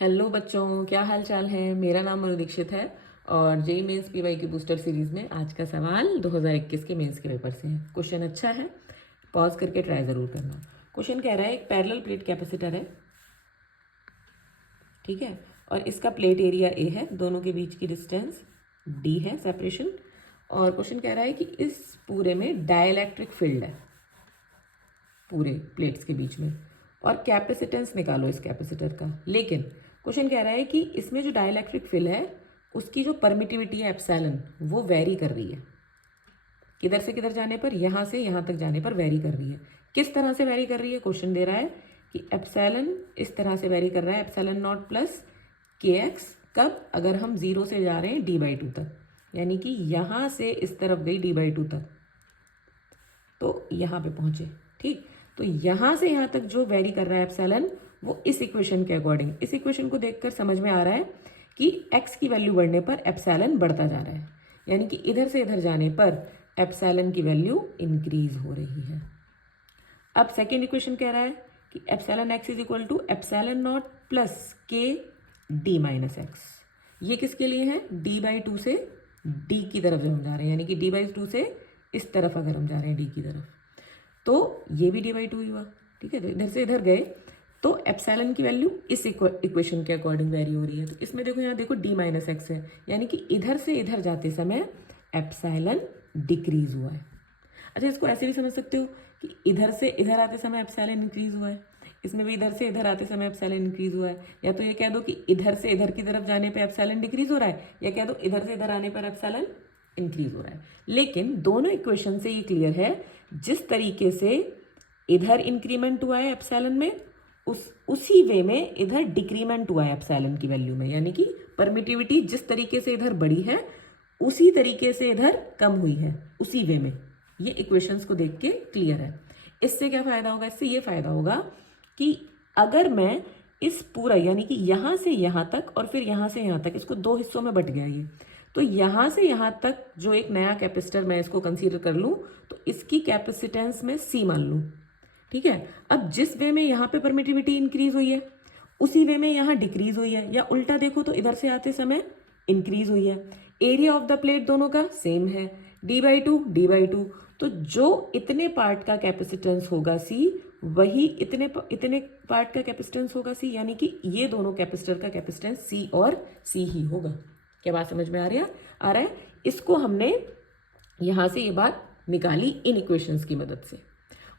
Hello बच्चों, क्या हाल चाल है। मेरा नाम मनु दीक्षित है और जेई मेंस पीवाई की बूस्टर सीरीज में आज का सवाल 2021 के मेंस के पेपर से है। क्वेश्चन अच्छा है, पॉज करके ट्राई ज़रूर करना। क्वेश्चन कह रहा है एक पैरेलल प्लेट कैपेसिटर है, ठीक है, और इसका प्लेट एरिया ए है, दोनों के बीच की डिस्टेंस डी है, सेपरेशन। और क्वेश्चन कह रहा है कि इस पूरे में डाइलेक्ट्रिक फील्ड है पूरे प्लेट्स के बीच में, और कैपेसिटेंस निकालो इस कैपेसिटर का। लेकिन क्वेश्चन कह रहा है कि इसमें जो डाइलेक्ट्रिक फील्ड है उसकी जो परमिटिविटी है एप्सिलॉन, वो वेरी कर रही है। किधर से किधर जाने पर, यहाँ से यहाँ तक जाने पर वेरी कर रही है। किस तरह से वेरी कर रही है, क्वेश्चन दे रहा है कि एप्सिलॉन इस तरह से वेरी कर रहा है, एप्सिलॉन नॉट प्लस के एक्स। कब, अगर हम 0 से जा रहे हैं d/2 तक, यानी कि यहाँ से इस तरफ गई d/2 तक, तो यहाँ पे पहुँचे, ठीक। तो यहाँ से यहाँ तक जो वेरी कर रहा है एप्सिलॉन, वो इस इक्वेशन के अकॉर्डिंग, इस इक्वेशन को देखकर समझ में आ रहा है कि x की वैल्यू बढ़ने पर एप्सिलॉन बढ़ता जा रहा है, यानी कि इधर से इधर जाने पर एप्सिलॉन की वैल्यू इंक्रीज हो रही है। अब सेकेंड इक्वेशन कह रहा है कि epsilon x is equal to epsilon not plus K D minus x. ये किसके लिए है, d/2 से d की तरफ जब हम जा रहे हैं, यानी कि d/2 से इस तरफ अगर हम जा रहे हैं d की तरफ, तो ये भी d/2 ही हुआ, ठीक है। तो इधर से इधर गए तो एप्सिलॉन की वैल्यू इस इक्वेशन के अकॉर्डिंग वेरी हो रही है। तो इसमें देखो, यहाँ देखो d माइनस एक्स है, यानी कि इधर से इधर जाते समय एप्सिलॉन डिक्रीज हुआ है। अच्छा, इसको ऐसे भी समझ सकते हो कि इधर से इधर आते समय एप्सिलॉन इंक्रीज हुआ है, इसमें भी इधर से इधर आते समय एप्सिलॉन इंक्रीज हुआ है। या तो ये कह दो कि इधर से इधर की तरफ जाने पे एप्सिलॉन डिक्रीज हो रहा है, या कह दो इधर से इधर आने पर एप्सिलॉन इंक्रीज हो रहा है। लेकिन दोनों इक्वेशन से ये क्लियर है, जिस तरीके से इधर इंक्रीमेंट हुआ है एप्सिलॉन में, उसी वे में इधर डिक्रीमेंट हुआ है एप्सिलॉन की वैल्यू में, यानी कि परमिटिविटी जिस तरीके से इधर बढ़ी है उसी तरीके से इधर कम हुई है, उसी वे में। ये इक्वेशंस को देख के क्लियर है। इससे क्या फायदा होगा, इससे ये फायदा होगा कि अगर मैं इस पूरा, यानी कि यहाँ से यहाँ तक और फिर यहाँ से यहाँ तक, इसको दो हिस्सों में बट गया ये, तो यहाँ से यहाँ तक जो एक नया कैपेसिटर मैं इसको कंसीडर कर लूँ, तो इसकी कैपेसिटेंस में C मान लूँ, ठीक है। अब जिस वे में यहाँ पे परमिटिविटी इंक्रीज हुई है, उसी वे में यहाँ डिक्रीज हुई है, या उल्टा देखो तो इधर से आते समय इंक्रीज हुई है। एरिया ऑफ द प्लेट दोनों का सेम है, d/2 तो जो इतने पार्ट का कैपेसिटेंस होगा C, वही इतने पार्ट का कैपेसिटेंस होगा C, यानी कि ये दोनों कैपेसिटर का कैपेसिटेंस C और C ही होगा। क्या बात समझ में आ रहा है। इसको हमने यहाँ से ये बात निकाली इन इक्वेशंस की मदद से,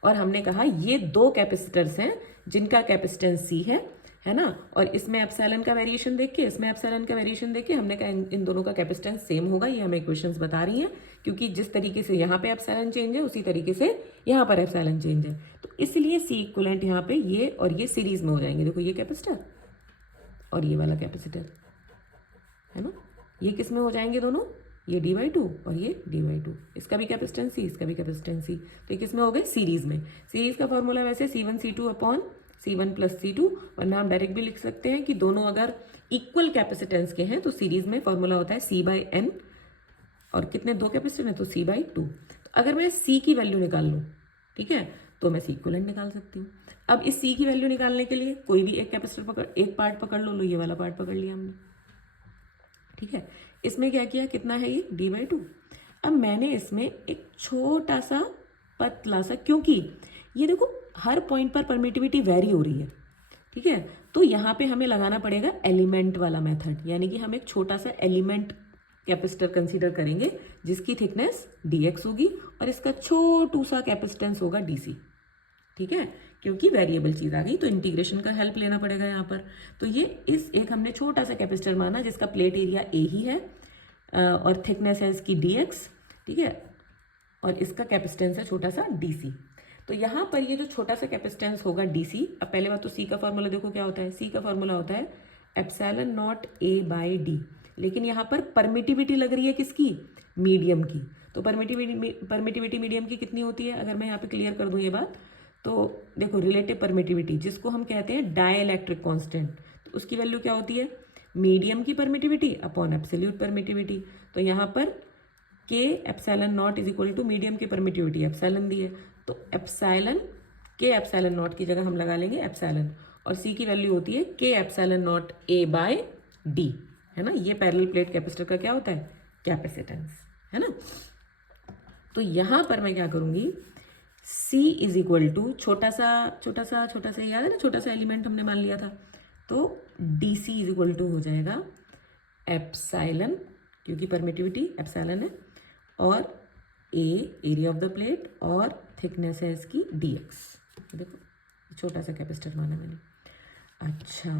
और हमने कहा ये दो कैपेसिटर्स हैं जिनका कैपेसिटेंस C है ना, और इसमें एप्सिलॉन का वेरिएशन देख के, इसमें एप्सिलॉन का वेरिएशन देख के हमने कहा इन दोनों का कैपेसिटेंस सेम होगा। ये हमें इक्वेशंस बता रही हैं, क्योंकि जिस तरीके से यहाँ पे एप्सिलॉन चेंज है उसी तरीके से यहाँ पर एप्सिलॉन चेंज है, तो इसलिए C इक्विवेलेंट यहाँ पे ये और ये सीरीज में हो जाएंगे। देखो, ये कैपेसिटर और ये वाला कैपेसिटर है ना, ये किस में हो जाएंगे दोनों, ये d/2 और ये d/2, इसका भी कैपेसिटेंस C, इसका भी कैपेसिटेंस C, तो ये किस में हो गए, सीरीज में। सीरीज का फॉर्मूला वैसे C1 upon C1 plus C2, वरना हम डायरेक्ट भी लिख सकते हैं कि दोनों अगर इक्वल कैपेसिटेंस के हैं तो सीरीज में फॉर्मूला होता है C/N, और कितने, दो कैपेसिटर हैं तो C/2। तो अगर मैं C की वैल्यू निकाल लूँ, ठीक है, तो मैं C इक्विवेलेंट निकाल सकती हूँ। अब इस C की वैल्यू निकालने के लिए कोई भी एक कैपेसिटर एक पार्ट पकड़ लो, ये वाला पार्ट पकड़ लिया हमने, ठीक है। इसमें क्या किया, कितना है ये, d/2। अब मैंने इसमें एक छोटा सा पतला सा, क्योंकि ये देखो हर पॉइंट पर परमिटिविटी वेरी हो रही है, ठीक है, तो यहाँ पे हमें लगाना पड़ेगा एलिमेंट वाला मेथड, यानी कि हम एक छोटा सा एलिमेंट कैपेसिटर कंसीडर करेंगे जिसकी थिकनेस dx होगी और इसका छोटू सा कैपेसिटेंस होगा dc, ठीक है, क्योंकि वेरिएबल चीज़ आ गई तो इंटीग्रेशन का हेल्प लेना पड़ेगा यहाँ पर। तो ये इस एक हमने छोटा सा कैपेसिटर माना जिसका प्लेट एरिया A ही है और थिकनेस है इसकी dx, ठीक है, और इसका कैपेसिटेंस है छोटा सा dc। तो यहाँ पर ये जो छोटा सा कैपेसिटेंस होगा dc, अब पहले बात तो C का फॉर्मूला देखो क्या होता है, C का फॉर्मूला होता है एप्सिलॉन नॉट A/d, लेकिन यहाँ पर परमिटिविटी लग रही है किसकी, मीडियम की। तो परमिटिविटी मीडियम की कितनी होती है, अगर मैं यहाँ पे क्लियर कर दूँ ये बात, तो देखो रिलेटिव परमिटिविटी जिसको हम कहते हैं डाइलेक्ट्रिक कांस्टेंट, तो उसकी वैल्यू क्या होती है, मीडियम की परमिटिविटी अपॉन एब्सोल्यूट परमिटिविटी। तो यहाँ पर K epsilon not is equal to medium की परमिटिविटी एप्सिलॉन दी है, तो एप्सिलॉन के एप्सिलॉन नॉट की जगह हम लगा लेंगे एप्सिलॉन, और सी की वैल्यू होती है K epsilon not A by D, है ना। ये पैरेलल प्लेट कैपेसिटर का क्या होता है, कैपेसिटेंस, है ना। तो यहाँ पर मैं क्या करूँगी, C इज इक्वल टू छोटा सा याद है ना, छोटा सा एलिमेंट हमने मान लिया था, तो D C is equal to हो जाएगा एप्साइलन, क्योंकि परमिटिविटी एप्साइलन है, और A area of the plate और थिकनेस है इसकी डी एक्स। देखो छोटा सा कैपेसिटर माना मैंने। अच्छा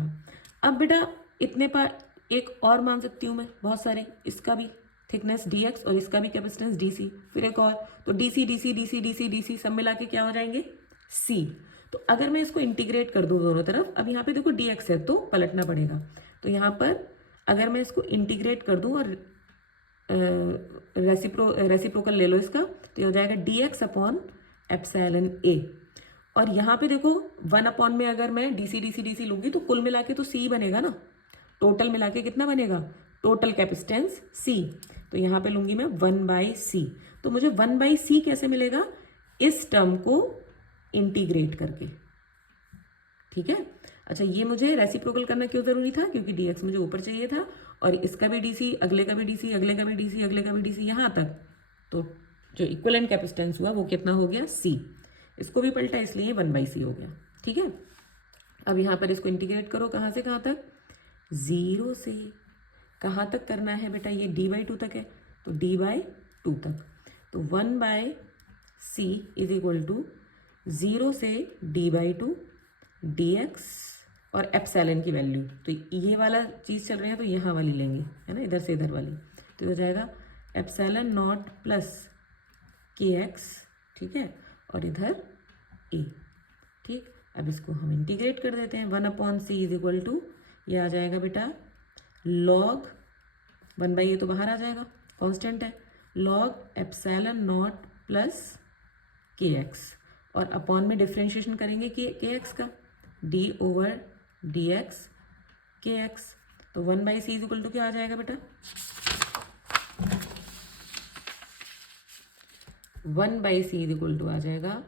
अब बेटा इतने पर एक और मान सकती हूँ मैं, बहुत सारे, इसका भी थिकनेस डी एक्स और इसका भी कैपेसिटेंस डी सी, फिर एक और, तो D C D C D C D C D C सब मिला के क्या हो जाएंगे, सी। तो अगर मैं इसको इंटीग्रेट कर दूँ दोनों तरफ, अब यहाँ पे देखो डी एक्स है तो पलटना पड़ेगा, तो यहाँ पर अगर मैं इसको इंटीग्रेट कर दूँ और रेसिप्रोकल ले लो इसका, तो ये हो जाएगा डी एक्स अपॉन एप्सिलॉन ए। और यहाँ पे देखो 1 अपॉन में अगर मैं डी सी लूँगी तो कुल मिला के तो सी बनेगा ना, टोटल मिला के कितना बनेगा, टोटल कैपेसिटेंस सी। तो यहाँ पे लूँगी मैं 1/c, तो मुझे 1/c कैसे मिलेगा, इस टर्म को इंटीग्रेट करके, ठीक है। अच्छा ये मुझे रेसिप्रोकल करना क्यों ज़रूरी था, क्योंकि dx मुझे ऊपर चाहिए था, और इसका भी dc, अगले का भी dc, अगले का भी dc, अगले का भी dc, यहाँ तक, तो जो इक्विवेलेंट कैपेसिटेंस हुआ वो कितना हो गया, c। इसको भी पलटा इसलिए 1/c हो गया, ठीक है। अब यहाँ पर इसको इंटीग्रेट करो, कहाँ से कहाँ तक, 0 से कहाँ तक करना है बेटा, ये d/2 तक है, तो d/2 तक, तो 1/c इज इक्वल टू 0 से d/2 dx और एप्सिलॉन की वैल्यू, तो ये वाला चीज़ चल रही है तो यहाँ वाली लेंगे, है ना, इधर से इधर वाली, तो हो जाएगा एप्सिलॉन नॉट प्लस के एक्स, ठीक है, और इधर ए, ठीक। अब इसको हम इंटीग्रेट कर देते हैं, 1/c इज इक्वल टू, ये आ जाएगा बेटा लॉग 1/a तो बाहर आ जाएगा, कांस्टेंट है, लॉग एप्सिलॉन नॉट प्लस के एक्स, और अपॉन में डिफ्रेंशिएशन करेंगे के एक्स का, d ओवर डी एक्स के एक्स, तो 1/c इज इक्वल टू क्या आ जाएगा बेटा, 1/c इज इक्वल टू आ जाएगा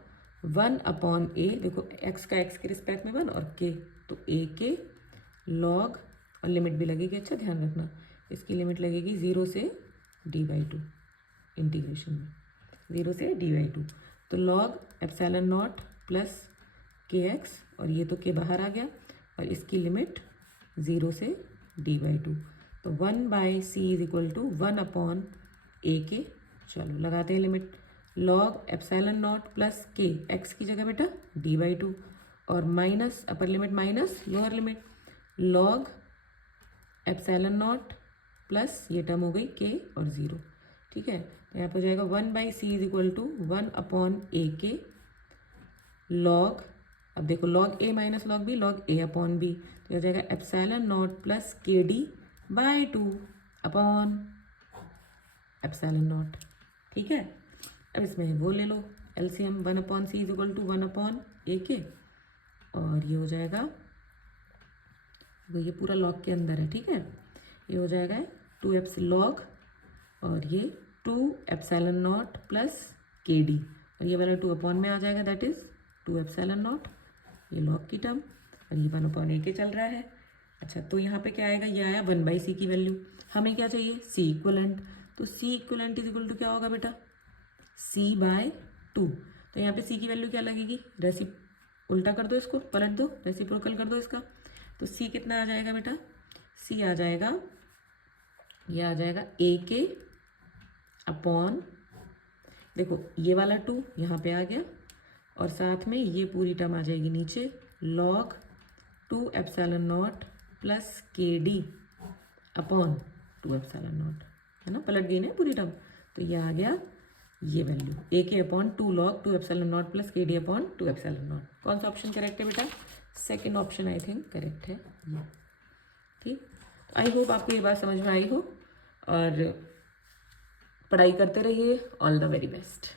1/a, देखो x का x के रिस्पेक्ट में 1 और k, तो a के लॉग, और लिमिट भी लगेगी, अच्छा ध्यान रखना इसकी लिमिट लगेगी 0 से d/2, इंटीग्रेशन में 0 से d/2, तो लॉग एप्सिलॉन नॉट प्लस के एक्स, और ये तो के बाहर आ गया, और इसकी लिमिट 0 से d/2, तो 1/c is equal to 1/a के, चलो लगाते हैं limit, log epsilon not plus के एक्स की जगह बेटा d/2, और minus upper limit minus lower limit, log epsilon not plus ये टर्म हो गई के और 0, ठीक है। तो यहाँ पर हो जाएगा 1/c is equal to 1/a के लॉग, अब देखो log a minus log b, log a upon b, तो हो जाएगा epsilon not plus kd/2 upon epsilon not, ठीक है। अब इसमें वो ले लो LCM, 1/c is equal to 1/a के, और ये हो जाएगा, ये पूरा लॉग के अंदर है, ठीक है, ये हो जाएगा 2 एप्सिलॉन लॉग, और ये 2 एप्सिलॉन नॉट प्लस kd, और ये वाला 2 अपॉन में आ जाएगा, दैट इज 2 एप्सिलॉन नॉट, ये लॉग की टर्म, और ये 1/a के चल रहा है। अच्छा तो यहाँ पे क्या आएगा, ये आया 1/c की वैल्यू, हमें क्या चाहिए, c इक्वलेंट, तो c equivalent is equal to क्या होगा बेटा, c/2, तो यहाँ पे c की वैल्यू क्या लगेगी, उल्टा कर दो इसको, पलट दो, रेसिप्रोकल कर दो इसका, तो c कितना आ जाएगा बेटा, c आ जाएगा, ये आ जाएगा a के अपॉन, देखो ये वाला 2 यहाँ पे आ गया, और साथ में ये पूरी टर्म आ जाएगी नीचे, log 2 epsilon not plus kd upon 2 epsilon not, है ना, पलट गई ना पूरी टर्म, तो ये आ गया ये वैल्यू a के upon 2 log 2 epsilon not plus kd upon 2 epsilon not. कौन सा ऑप्शन करेक्ट है बेटा, second option I think correct है ये, ठीक। आई होप आपको ये बात समझ में आई हो, और पढ़ाई करते रहिए, ऑल द वेरी बेस्ट।